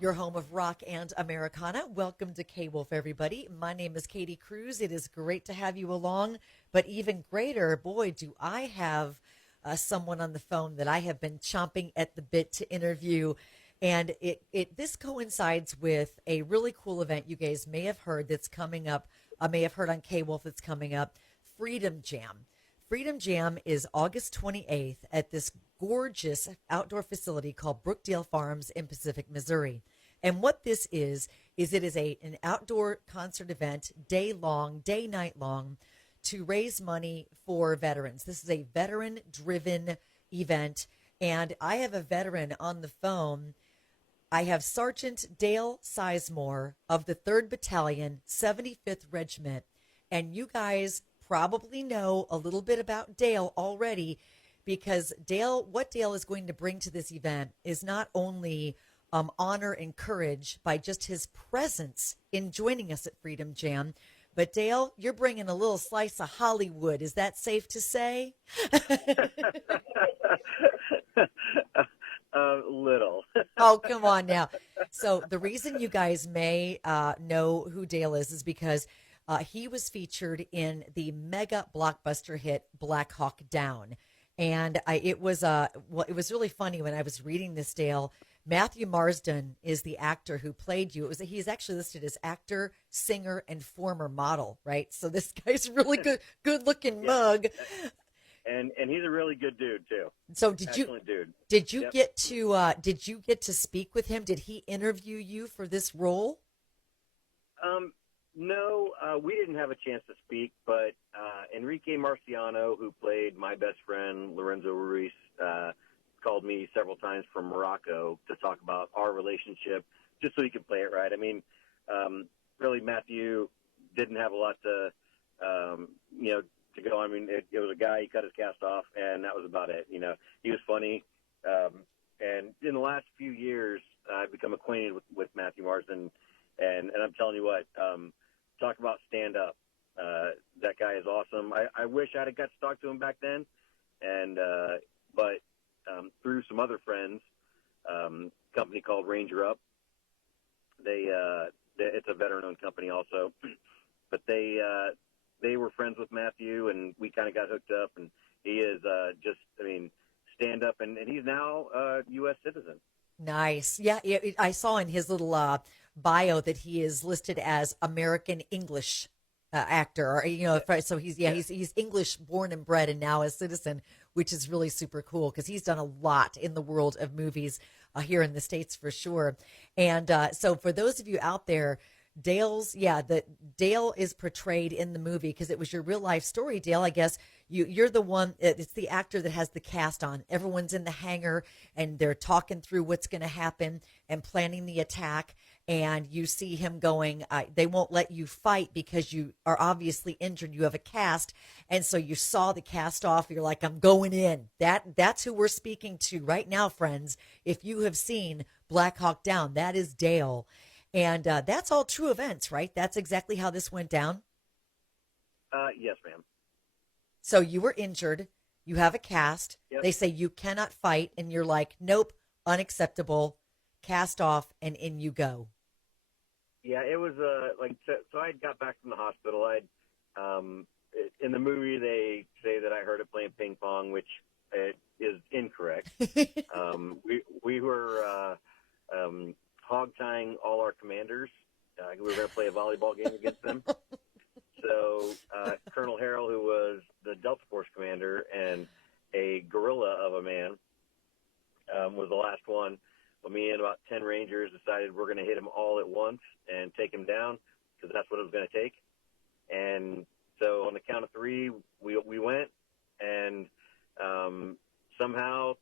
your home of rock and Americana. Welcome to KWULF, everybody. My name is Katy Kruze. It is great to have you along, but even greater, boy, do I have someone on the phone that I have been chomping at the bit to interview. And this coincides with a really cool event you guys may have heard that's coming up, may have heard on KWULF that's coming up, Freedom Jam. Freedom Jam is August 28th at this gorgeous outdoor facility called Brookdale Farms in Pacific, Missouri. And what this is it is an outdoor concert event, day night long, to raise money for veterans. This is a veteran-driven event, and I have a veteran on the phone. I have Sergeant Dale Sizemore of the 3rd Battalion, 75th Regiment, and you guys probably know a little bit about Dale already, because what Dale is going to bring to this event is not only honor and courage by just his presence in joining us at Freedom Jam, but Dale, you're bringing a little slice of Hollywood. Is that safe to say? Little. Oh, come on now. So the reason you guys may know who Dale is because he was featured in the mega blockbuster hit Black Hawk Down. And it was really funny when I was reading this, Dale. Matthew Marsden is the actor who played you. He's actually listed as actor, singer, and former model, right? So this guy's really good looking mug. And he's a really good dude too. So Excellent dude. Did you get to speak with him? Did he interview you for this role? No, we didn't have a chance to speak, but Enrique Marciano, who played my best friend Lorenzo Ruiz, called me several times from Morocco to talk about our relationship, just so he could play it right. I mean, really, Matthew didn't have a lot to go. I mean, it was a guy, he cut his cast off, and that was about it. You know, he was funny. And in the last few years, I've become acquainted with Matthew Marsden, and I'm telling you what, talk about stand-up. That guy is awesome. I wish I'd have got to talk to him back then, but through some other friends, company called Ranger Up. It's a veteran-owned company also, but they were friends with Matthew, and we kind of got hooked up. And he is stand-up, and he's now a U.S. citizen. Nice. Yeah, I saw in his little bio that he is listed as American English actor, so he's English born and bred and now a citizen, which is really super cool because he's done a lot in the world of movies here in the States for sure. And so for those of you out there, Dale is portrayed in the movie because it was your real life story, Dale. I guess you're the one, it's the actor that has the cast on. Everyone's in the hangar and they're talking through what's going to happen and planning the attack. And you see him going, they won't let you fight because you are obviously injured. You have a cast. And so you saw the cast off. You're like, I'm going in. That's who we're speaking to right now, friends. If you have seen Black Hawk Down, that is Dale. And that's all true events, right? That's exactly how this went down? Yes, ma'am. So you were injured. You have a cast. Yep. They say you cannot fight. And you're like, nope, unacceptable. Cast off, and in you go. Yeah, it was so I got back from the hospital. In the movie they say that I heard it playing ping pong, which is incorrect. We were hog tying all our commanders. We were going to play a volleyball game against them. So Colonel Harrell, who was the Delta Force commander and a gorilla of a man, was the last one. Well, me and about 10 Rangers decided we're going to hit him all at once and take him down because that's what it was going to take. And so on the count of three, we went, and somehow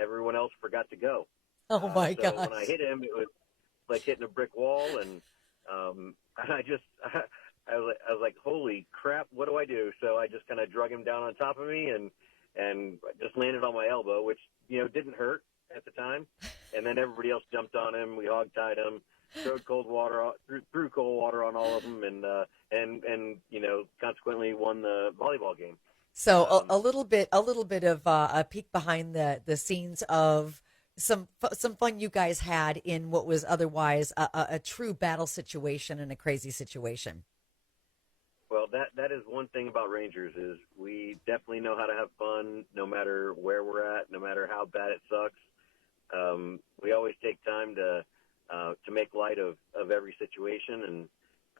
everyone else forgot to go. Oh, my so gosh. When I hit him, it was like hitting a brick wall, and I was like, holy crap, what do I do? So I just kind of drug him down on top of me and just landed on my elbow, which, didn't hurt at the time. And then everybody else jumped on him. We hog-tied him, threw cold water on all of them, and consequently won the volleyball game. So a little bit of a peek behind the scenes of some fun you guys had in what was otherwise a true battle situation and a crazy situation. Well, that is one thing about Rangers is we definitely know how to have fun no matter where we're at, no matter how bad it sucks. We always take time to make light of every situation,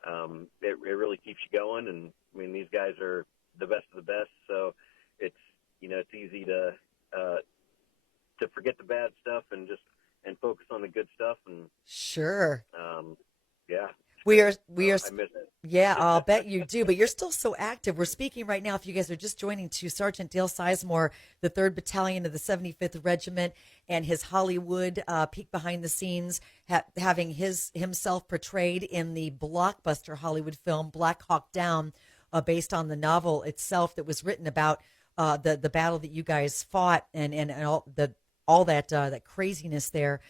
and it really keeps you going. And I mean, these guys are the best of the best, so it's it's easy to forget the bad stuff and focus on the good stuff. And Sure. yeah, We are I miss it. Yeah, I'll bet you do. But you're still so active. We're speaking right now, if you guys are just joining, to Sergeant Dale Sizemore, the 3rd Battalion of the 75th Regiment, and his Hollywood peek behind the scenes, having himself portrayed in the blockbuster Hollywood film Black Hawk Down, based on the novel itself that was written about the battle that you guys fought and all that craziness there.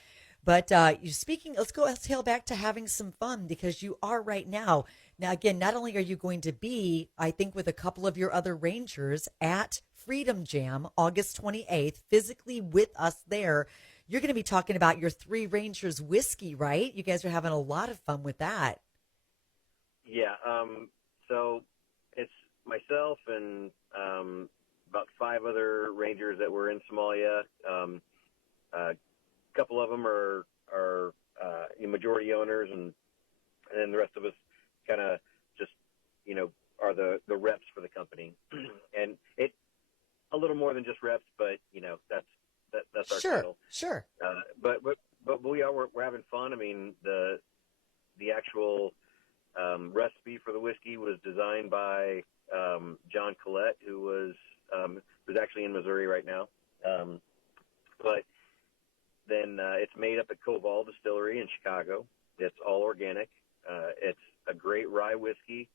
But you speaking, let's tail back to having some fun, because you are right now. Now, again, not only are you going to be, I think, with a couple of your other Rangers at Freedom Jam, August 28th, physically with us there, you're going to be talking about your Three Rangers whiskey, right? You guys are having a lot of fun with that. Yeah. So it's myself and about 5 other Rangers that were in Somalia. A couple of them are majority owners, and then the rest of us kind of just are the reps for the company. And it a little more than just reps, but that's our title. Sure. But we're having fun. I mean, the actual recipe for the whiskey was designed by John Collette, who's actually in Missouri right now. But then it's made up at Koval Distillery in Chicago. It's all organic. It's a great rye whiskey.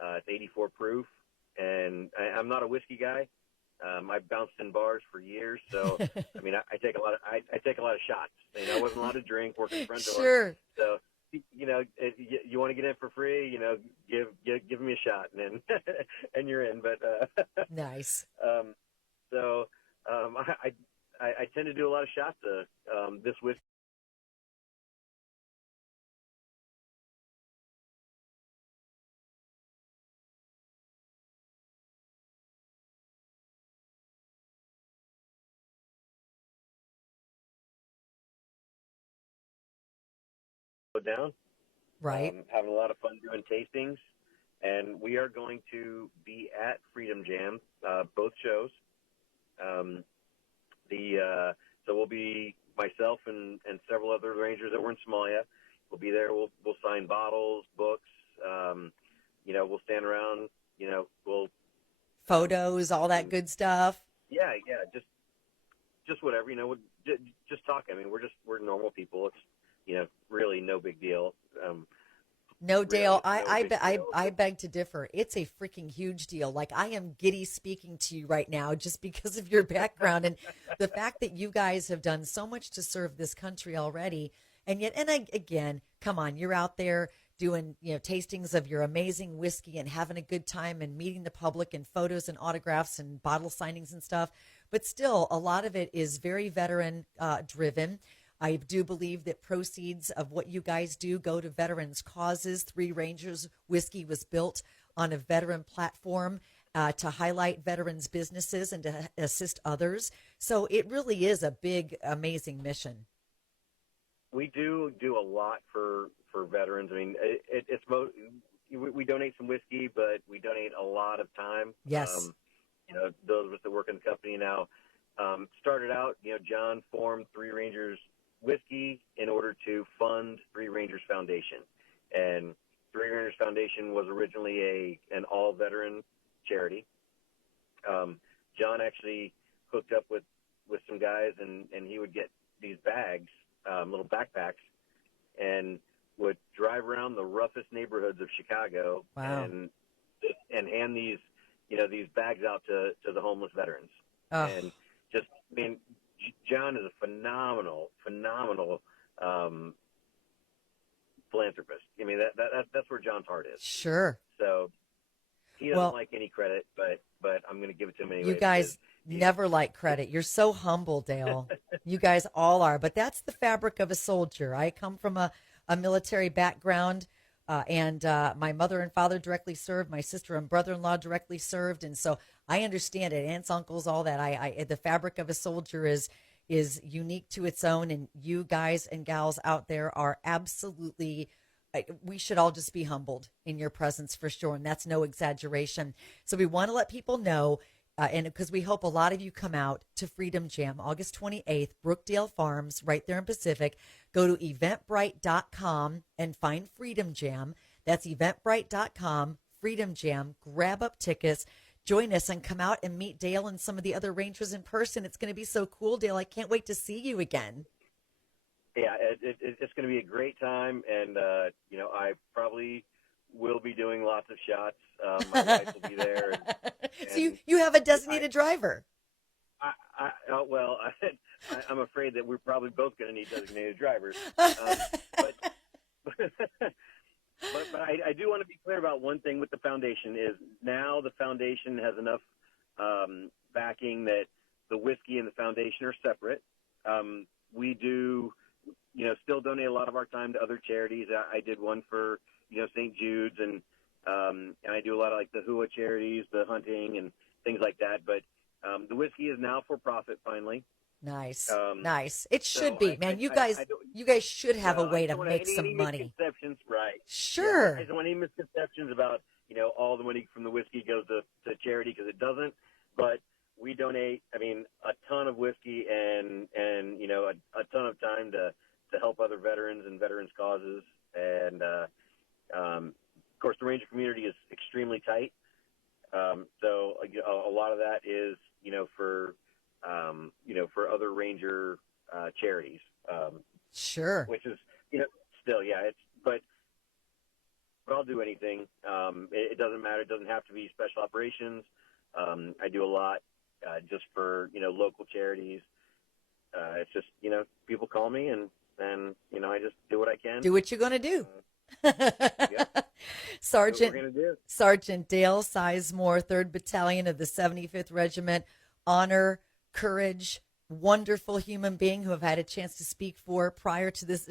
It's 84 proof, and I'm not a whiskey guy. I've bounced in bars for years, so I mean, I take a lot of shots. I wasn't allowed to drink working front door. Sure. So if you want to get in for free, give me a shot, and then and you're in. But Nice. So I tend to do a lot of shots of this whiskey. Down, Right. having a lot of fun doing tastings, and we are going to be at Freedom Jam, both shows. So we'll be myself and several other Rangers that were in Somalia. We'll be there. We'll sign bottles, books. We'll stand around. We'll Photos, all that good stuff. Yeah, just whatever. Just talk. I mean, we're normal people. It's really no big deal. No, Dale, really, I beg to differ. It's a freaking huge deal. Like, I am giddy speaking to you right now just because of your background and the fact that you guys have done so much to serve this country already. And yet, again, come on, you're out there doing, tastings of your amazing whiskey and having a good time and meeting the public and photos and autographs and bottle signings and stuff. But still, a lot of it is very veteran driven. I do believe that proceeds of what you guys do go to veterans' causes. Three Rangers whiskey was built on a veteran platform to highlight veterans' businesses and to assist others. So it really is a big, amazing mission. We do a lot for veterans. I mean, we donate some whiskey, but we donate a lot of time. Yes. Those of us that work in the company now started out. John formed Three Rangers Whiskey in order to fund Three Rangers Foundation, and Three Rangers Foundation was originally an all-veteran charity. John actually hooked up with some guys, and he would get these bags, little backpacks, and would drive around the roughest neighborhoods of Chicago. Wow. and hand these bags out to the homeless veterans. Oh. And just, I mean, John is a phenomenal philanthropist. I mean, that's where John's heart is. Sure. So He doesn't like any credit, but I'm going to give it to him anyway. You guys never like credit. You're so humble, Dale. You guys all are. But that's the fabric of a soldier. I come from a military background, and my mother and father directly served. My sister and brother-in-law directly served. And so I understand it. Aunts, uncles, all that. The fabric of a soldier is unique to its own. And you guys and gals out there are absolutely, we should all just be humbled in your presence for sure. And that's no exaggeration. So we want to let people know, and because we hope a lot of you come out to Freedom Jam, August 28th, Brookdale Farms, right there in Pacific. Go to eventbrite.com and find Freedom Jam. That's eventbrite.com, Freedom Jam. Grab up tickets. Join us and come out and meet Dale and some of the other Rangers in person. It's going to be so cool, Dale. I can't wait to see you again. Yeah, it's going to be a great time, and I probably will be doing lots of shots. My wife will be there. And so you have a designated driver. I'm afraid that we're probably both going to need designated drivers. But I do want to be clear about one thing with the foundation is now the foundation has enough backing that the whiskey and the foundation are separate. We do, still donate a lot of our time to other charities. I did one for, St. Jude's and I do a lot of like the HUA charities, the hunting and things like that. But the whiskey is now for profit finally. Nice. Nice. It should be, man. You guys should have a way to make some money. Misconceptions, right? Sure. I don't want any misconceptions about, all the money from the whiskey goes to charity because it doesn't. But we donate, a ton of whiskey and a ton of time to help other veterans and veterans causes. And, of course, the Ranger community is extremely tight. So a lot of that is, for other Ranger charities. Sure. Which is, still, yeah, but I'll do anything. It doesn't matter. It doesn't have to be special operations. I do a lot just for, local charities. It's just, people call me and I just do what I can. Do what you're going to do. Yeah. Sergeant Dale Sizemore, 3rd Battalion of the 75th Regiment. Honor, courage, wonderful human being who I've had a chance to speak with prior to this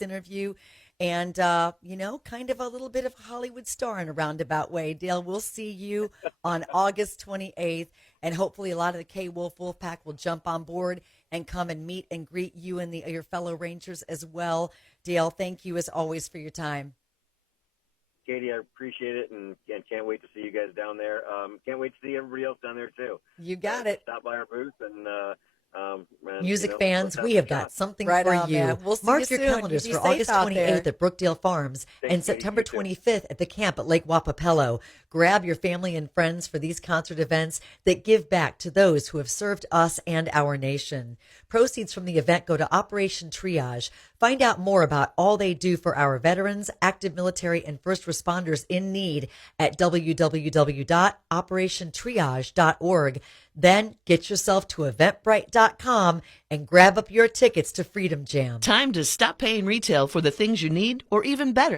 interview. And, kind of a little bit of a Hollywood star in a roundabout way. Dale, we'll see you on August 28th. And hopefully a lot of the KWULF Wolfpack will jump on board and come and meet and greet you and your fellow Rangers as well. Dale, thank you as always for your time. Katy, I appreciate it and can't wait to see you guys down there. Can't wait to see everybody else down there too. You got it. Stop by our booth and music fans, we have got something right for on, you. Man. We'll see Mark you your soon. calendars Be for safe August out 28th there. at Brookdale Farms and September 25th at the camp at Lake Wapapello. Grab your family and friends for these concert events that give back to those who have served us and our nation. Proceeds from the event go to Operation Triage. Find out more about all they do for our veterans, active military, and first responders in need at www.operationtriage.org. Then get yourself to eventbrite.com and grab up your tickets to Freedom Jam. Time to stop paying retail for the things you need, or even better,